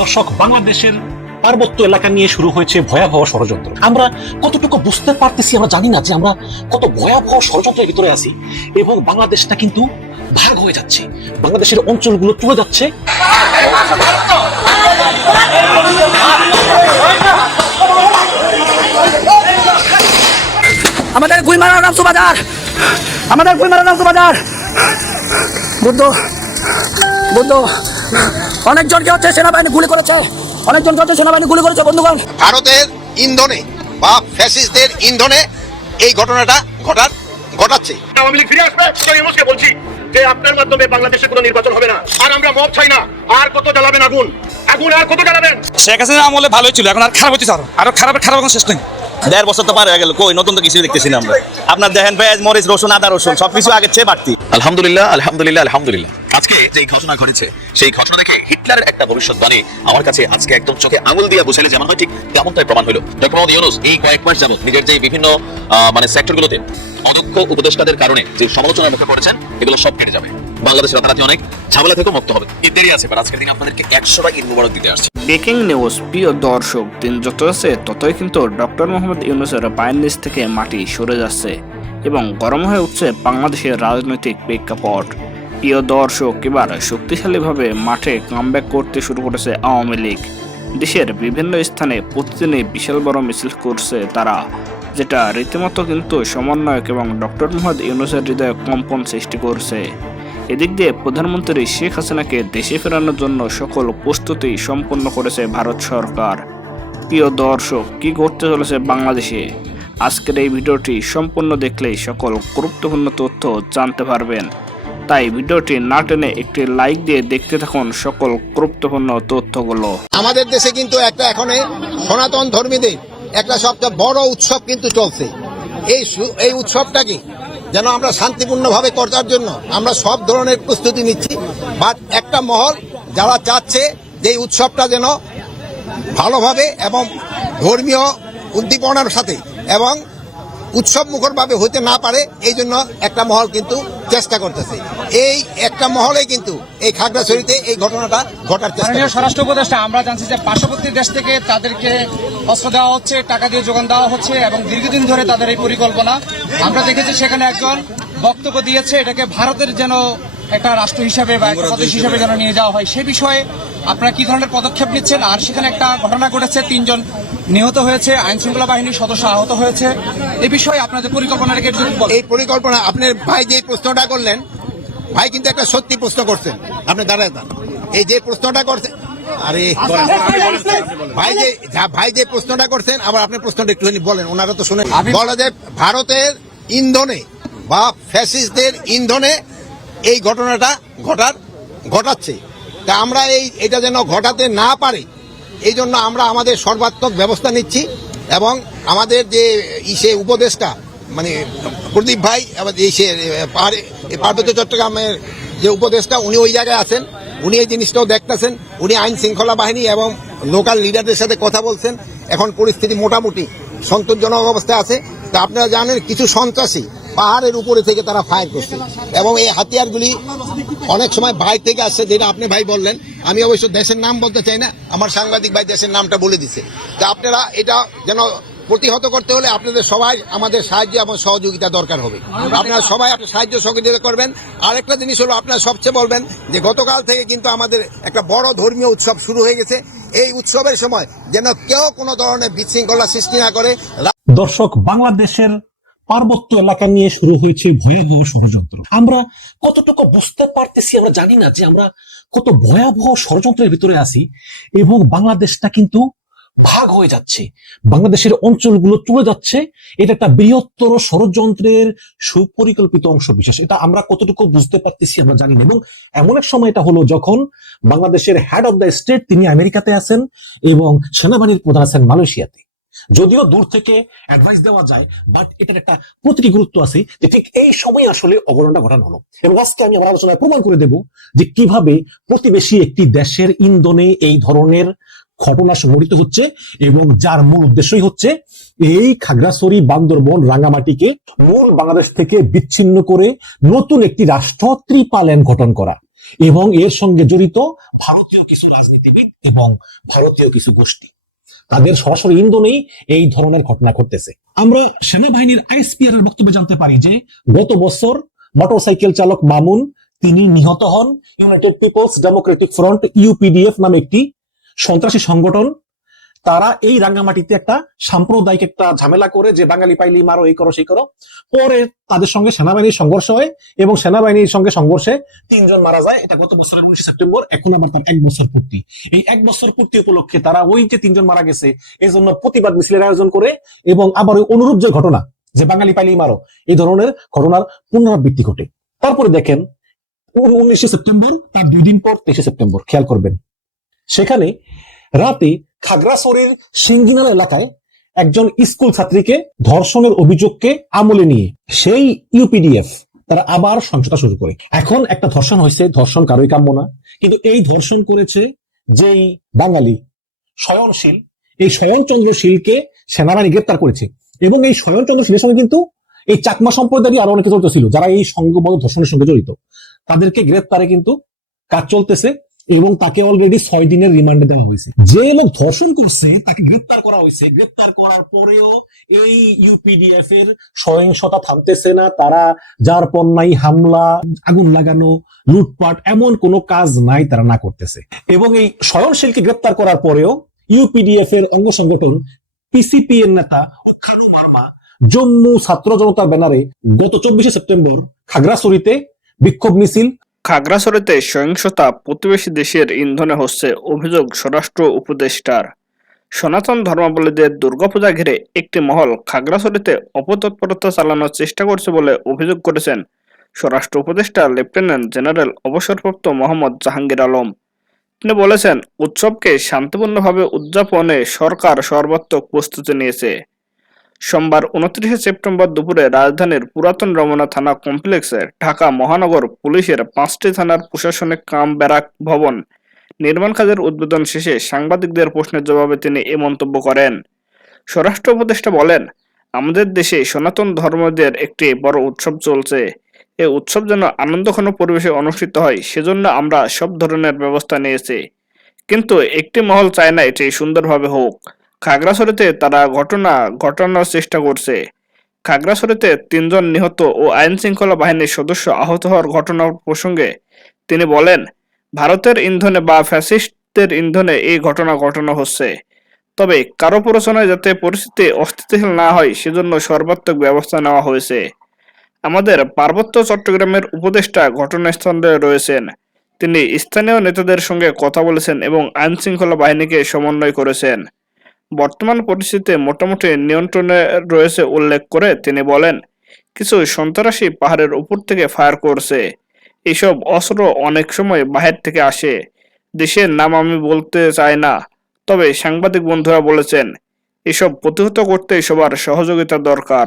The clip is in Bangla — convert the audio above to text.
দর্শক, বাংলাদেশের পার্বত্য এলাকা নিয়ে শুরু হয়েছে ভয়াবহ ষড়যন্ত্র। আমরা কতটুকু বুঝতে পারতেছি আমরা জানি না যে আমরা কত ভয়াবহ ষড়যন্ত্রের ভিতরে আছি এবং বাংলাদেশটা কিন্তু ভাগ হয়ে যাচ্ছে, বাংলাদেশের অঞ্চলগুলো চলে যাচ্ছে। আমাদের গুইমারা নামসু বাজার, আমাদের গুইমারা নামসু বাজার বুদ্ধ বুদ্ধ অনেকজনকে হচ্ছে সেনাবাহিনী গুলি করেছে, অনেকজনকে হচ্ছে সেনাবাহিনী গুলি করেছে। বন্ধুগণ, ভারতের ইন্ধনে বা ফ্যাসিস্টদের ইন্ধনে এই ঘটনাটা ঘটাচ্ছে। আওয়ামী লীগ ফিরে আসবে। ইউনূসকে বলছি যে আপনার মাধ্যমে বাংলাদেশে কোনো নির্বাচন হবে না, আর আমরা মব চাই না। আর কত জ্বালাবেন আগুন, আগুন আর কত জ্বালাবেন? শেখ হাসিনা আমলে ভালোই ছিল, এখন আর খারাপ হচ্ছে, আরো খারাপ এখন শেষ নেই। 1.5 বছর তো পার হয়ে গেল, কই নতুন তো কিছু দেখতেছি না আমরা। আপনার দেখেন পেঁয়াজ, মরিচ, রসুন, আদা, রসুন সবকিছু আগের চেয়ে বাড়তি। আলহামদুলিল্লাহ আলহামদুলিল্লাহ আলহামদুলিল্লাহ। আজকে যে ঘটনা ঘটেছে সেই ঘটনা দেখে হিটলারের একটা ভবিষ্যৎবাণী আমার কাছে আজকে একদম চোখে আঙুল দিয়ে বুঝাইলে যেমন হয় ঠিক তেমনটাই প্রমাণ হলো। ডক্টর মোহাম্মদ ইউনূস এই কয়েক মাস যাবত নিজের যে বিভিন্ন সেক্টরগুলোতে অদক্ষ উপদেষ্টাদের কারণে যে সমালোচনার মুখে পড়েছেন, এগুলো সব কেটে যাবে। বাংলাদেশ রাতারাতি অনেক ঝামেলা থেকে মুক্ত হবে। এর দেরি আছে, বাট আজকের দিন আপনাদেরকে 100টা ঈদ মুবারক দিতে আসছে। Breaking news. প্রিয় দর্শক, দিন যত আছে ততই কিন্তু ডক্টর মোহাম্মদ ইউনূসের পায়ের নিচ থেকে মাটি সরে যাচ্ছে এবং গরম হয়ে উঠছে বাংলাদেশের রাজনৈতিক প্রেক্ষাপট। প্রিয় দর্শক, এবার শক্তিশালীভাবে মাঠে কামব্যাক করতে শুরু করেছে আওয়ামী লীগ। দেশের বিভিন্ন স্থানে প্রতিদিনই বিশাল বড় মিছিল করছে তারা, যেটা রীতিমতো কিন্তু সমন্বয়ক এবং ডক্টর মোহাম্মদ ইউনূসের হৃদয়ে কম্পন সৃষ্টি করছে। এদিক দিয়ে প্রধানমন্ত্রী শেখ হাসিনাকে দেশে ফেরানোর জন্য সকল প্রস্তুতি সম্পন্ন করেছে ভারত সরকার। প্রিয় দর্শক, কি ঘটতে চলেছে বাংলাদেশে আজকের এই ভিডিওটি সম্পূর্ণ দেখলেই সকল গুরুত্বপূর্ণ তথ্য জানতে পারবেন। তাই ভিডিওটি না টেনে একটি লাইক দিয়ে দেখতে থাকুন সকল গুরুত্বপূর্ণ তথ্যগুলো। আমাদের দেশে কিন্তু একটা এখন সনাতন ধর্মীদের একটা সবচেয়ে বড় উৎসব কিন্তু চলছে। এই উৎসবটাকে যেন আমরা শান্তিপূর্ণভাবে করার জন্য আমরা সব ধরনের প্রস্তুতি নিচ্ছি। বাট একটা মহল যারা চাচ্ছে যে এই উৎসবটা যেন ভালোভাবে এবং ধর্মীয় উদ্দীপনার সাথে এবং উৎসব মুখরভাবে হতে না পারে, এই জন্য একটা মহল কিন্তু চেষ্টা করতেছে। এই একটা মহলে কিন্তু এই খাগড়াছড়িতে এই ঘটনাটা ঘটার চেষ্টা। স্বরাষ্ট্র উপদেষ্টা, আমরা জানছি যে পার্শ্ববর্তী দেশ থেকে তাদেরকে অস্ত্র দেওয়া হচ্ছে, টাকা দিয়ে যোগান দেওয়া হচ্ছে এবং দীর্ঘদিন ধরে তাদের এই পরিকল্পনা। আমরা দেখেছি সেখানে একজন বক্তব্য দিয়েছে এটাকে ভারতের যেন একটা রাষ্ট্র হিসাবে বা একটা প্রদেশ হিসাবে যেন নিয়ে যাওয়া হয়। সে বিষয়ে আপনারা কি ধরনের পদক্ষেপ নিচ্ছেন? আর সেখানে একটা ঘটনা ঘটেছে, 3 জন নিহত হয়েছে, আইন শৃঙ্খলা বাহিনীর সদস্য আহত হয়েছে। এই বিষয়ে আপনাদের পরিকল্পনাটাকে একটু বলুন। এই পরিকল্পনা আপনার ভাই যে প্রশ্নটা করলেন, ভাই কিন্তু একটা সত্যি প্রশ্ন করছেন। আপনি দাঁড়ায় যান। এই যে প্রশ্নটা করছেন, আরে ভাই যে প্রশ্নটা করছেন, আবার আপনি প্রশ্নটা একটুখানি বলেন, ওনারা তো শুনেন। বলা যে ভারতের ইন্ধনে বা ফ্যাসিস্টদের ইন্ধনে এই ঘটনাটা ঘটাচ্ছে। তা আমরা এটা যেন ঘটাতে না পারে এই জন্য আমরা আমাদের সর্বাত্মক ব্যবস্থা নিচ্ছি এবং আমাদের যে উপদেষ্টা মানে প্রদীপ ভাই, পার্বত্য চট্টগ্রামের যে উপদেষ্টা, উনি ওই জায়গায় আছেন, উনি এই জিনিসটাও দেখতেছেন। উনি আইন শৃঙ্খলা বাহিনী এবং লোকাল লিডারদের সাথে কথা বলছেন। এখন পরিস্থিতি মোটামুটি সন্তোষজনক অবস্থায় আছে। তা আপনারা জানেন কিছু সন্ত্রাসী পাহাড়ের উপরে থেকে তারা ফায়ার করছে এবং এই হাতিয়ারগুলি অনেক সময় বাইরে থেকে আসছে, যেটা আপনি ভাই বললেন। আমি অবশ্য দেশের নাম বলতে চাই না, আমার সাংবাদিক ভাই দেশের নামটা বলে দিছে। তা আপনারা এটা যেন প্রতিহত করতে হলে আপনাদের সবাই আমাদের সাহায্য এবং সহযোগিতা দরকার হবে। আপনারা সবাই আপনার সাহায্য সহযোগিতা করবেন। আরেকটা জিনিস হলো, আপনারা সবচেয়ে বলবেন যে গতকাল থেকে কিন্তু আমাদের একটা বড় ধর্মীয় উৎসব শুরু হয়ে গেছে। এই উৎসবের সময় যেন কেউ কোনো ধরনের বিশৃঙ্খলা সৃষ্টি না করে। দর্শক, বাংলাদেশের পার্বত্য এলাকা নিয়ে শুরু হয়েছে ভয়াবহ ষড়যন্ত্র। আমরা কতটুকু বুঝতে পারতেছি আমরা জানি না যে আমরা কত ভয়াবহ ষড়যন্ত্রের ভিতরে আছি এবং বাংলাদেশটা কিন্তু ভাগ হয়ে যাচ্ছে, বাংলাদেশের অঞ্চলগুলো চলে যাচ্ছে। এটা একটা বৃহত্তর ষড়যন্ত্রের সুপরিকল্পিত অংশ বিশেষ। এটা আমরা কতটুকু বুঝতে পারতেছি আমরা জানি না। এবং এমন এক সময় এটা হলো যখন বাংলাদেশের হেড অফ দ্য স্টেট তিনি আমেরিকাতে আছেন এবং সেনাবাহিনীর প্রধান আছেন মালয়েশিয়াতে। যদিও দূর থেকে অ্যাডভাইস দেওয়া যায়, বাট এটার একটা প্রতীকী গুরুত্ব আছে যে ঠিক এই সময় আসলে অবরণটা ঘটানো হলো। এবং আজকে আমি আমার আলোচনায় প্রমাণ করে দেব যে কিভাবে প্রতিবেশী একটি দেশের ইন্ধনে এই ধরনের ঘটনা সংঘটিত হচ্ছে এবং যার মূল উদ্দেশ্যই হচ্ছে এই খাগড়াছড়ি, বান্দরবন, রাঙ্গামাটিকে মূল বাংলাদেশ থেকে বিচ্ছিন্ন করে নতুন একটি রাষ্ট্র ত্রিপাল্যান্ড গঠন করা। এবং এর সঙ্গে জড়িত ভারতীয় কিছু রাজনীতিবিদ এবং ভারতীয় কিছু গোষ্ঠী, তাদের সরাসরি ইন্ধনেই এই ধরনের ঘটনা ঘটতেছে। আমরা সেনাবাহিনীর আইএসপিআর এর বক্তব্যে জানতে পারি যে গত বছর মোটরসাইকেল চালক মামুন তিনি নিহত হন। United People's Democratic Front UPDF নামে একটি সন্ত্রাসী সংগঠন, তারা এই রাঙ্গামাটিতে একটা সাম্প্রদায়িক একটা ঝামেলা করে যে বাঙালি পাইলি মারো, এই করো সেই করো। পরে তাদের সঙ্গে সেনাবাহিনীর সংঘর্ষ হয় এবং সেনাবাহিনীর সঙ্গে সংঘর্ষে 3 জন মারা যায়। এটা গত বছরের 19 সেপ্টেম্বর। এখন আবার তার 1 বছর পূর্তি। এই 1 বছর পূর্তি উপলক্ষে তারা ওই যে 3 জন মারা গেছে এই জন্য প্রতিবাদ মিছিলের আয়োজন করে এবং আবার ওই অনুরূপ যে ঘটনা যে বাঙালি পাইলি মারো, এই ধরনের ঘটনার পুনরাবৃত্তি ঘটে। তারপরে দেখেন 19 সেপ্টেম্বর, তার 2 দিন পর 23 সেপ্টেম্বর, খেয়াল করবেন সেখানে রাতে খাগড়াছড়ির সিঙ্গিনাল এলাকায় একজন স্কুল ছাত্রীকে ধর্ষণের অভিযোগকে আমলে নিয়ে সেই ইউপিডিএফ তারা আবার সহিংসতা শুরু করে। এখন একটা ধর্ষণ হয়েছে, ধর্ষণ কারোই কাম্য না, কিন্তু এই ধর্ষণ করেছে যেই বাঙালি স্বয়নশীল, এই স্বয়নচন্দ্রশীলকে সেনাবাহিনী গ্রেপ্তার করেছে এবং এই স্বয়নচন্দ্রশীলের সঙ্গে কিন্তু এই চাকমা সম্প্রদায়ের আরো অনেকে জড়িত ছিল, যারা এই সংঘবদ্ধ ধর্ষণের সঙ্গে জড়িত। তাদেরকে গ্রেপ্তারে কিন্তু কাজ চলতেছে এবং তাকে অলরেডি 6 দিনের রিমান্ডে দেওয়া হয়েছে। যে লোক ধর্ষণ করছে তাকে গ্রেপ্তার করা হয়েছে, গ্রেপ্তার করার পরেও এই ইউপিডিএফ এর সহিংসতা থামতেছে না। তারা যার পণ্যায় হামলা, আগুন লাগানো, লুটপাট এমন কোনো কাজ নাই তারা না করতেছে। এবং এই স্বয়নশীলকে গ্রেপ্তার করার পরেও ইউপিডিএফ এর অঙ্গ সংগঠন পিসিপি এর নেতা খানু মার্মা জম্মু ছাত্র জনতার ব্যানারে গত 24 সেপ্টেম্বর খাগড়াছড়িতে বিক্ষোভ মিছিল। খাগড়াছড়িতে সহিংসতা প্রতিবেশী দেশের ইন্ধনে হচ্ছে অভিযোগ স্বরাষ্ট্র উপদেষ্টার। সনাতন ধর্মাবলম্বীদের দুর্গাপূজা ঘিরে একটি মহল খাগড়াছড়িতে অপতৎপরতা চালানোর চেষ্টা করছে বলে অভিযোগ করেছেন স্বরাষ্ট্র উপদেষ্টা লেফটেন্যান্ট জেনারেল অবসরপ্রাপ্ত মোহাম্মদ জাহাঙ্গীর আলম। তিনি বলেছেন, উৎসবকে শান্তিপূর্ণভাবে উদযাপনে সরকার সর্বাত্মক প্রস্তুতি নিয়েছে। সোমবার 29 সেপ্টেম্বর দুপুরে রাজধানীর পুরাতন রমনা থানা কমপ্লেক্সে ঢাকা মহানগর পুলিশের 5টি থানার প্রশাসনিক কাম ব্যারাক ভবন নির্মাণ কাজের উদ্বোধন শেষে সাংবাদিকদের প্রশ্নের জবাবে তিনি এ মন্তব্য করেন। স্বরাষ্ট্র উপদেষ্টা বলেন, আমাদের দেশে সনাতন ধর্মীয়দের একটি বড় উৎসব চলছে। এই উৎসব যেন আনন্দঘন পরিবেশে অনুষ্ঠিত হয় সেজন্য আমরা সব ধরনের ব্যবস্থা নিয়েছি, কিন্তু একটি মহল চায় না এটি সুন্দরভাবে হোক। খাগড়াছড়িতে তারা ঘটনা ঘটানোর চেষ্টা করছে। খাগড়াছড়িতে 3 জন নিহত ও আইন শৃঙ্খলা বাহিনীর সদস্য আহত হওয়ার ঘটনার প্রসঙ্গে তিনি বলেন, ভারতের ইন্ধনে বা ফ্যাসিস্টদের ইন্ধনে এই ঘটনা ঘটানো হচ্ছে। তবে কারো প্ররোচনায় যাতে পরিস্থিতি অস্থিতিশীল না হয় সেজন্য সর্বাত্মক ব্যবস্থা নেওয়া হয়েছে। আমাদের পার্বত্য চট্টগ্রামের উপদেষ্টা ঘটনাস্থলে রয়েছেন। তিনি স্থানীয় নেতাদের সঙ্গে কথা বলেছেন এবং আইন শৃঙ্খলা বাহিনীকে সমন্বয় করেছেন। বর্তমান পরিস্থিতি মোটামুটি নিয়ন্ত্রণে রয়েছে উল্লেখ করে তিনি বলেন, কিছু সন্ত্রাসী পাহাড়ের উপর থেকে ফায়ার করছে। এইসব অস্ত্র অনেক সময় বাহির থেকে আসে। দেশের নাম আমি বলতে চাই না, তবে সাংবাদিক বন্ধুরা বলেছেন, এসব প্রতিহত করতে সবার সহযোগিতা দরকার।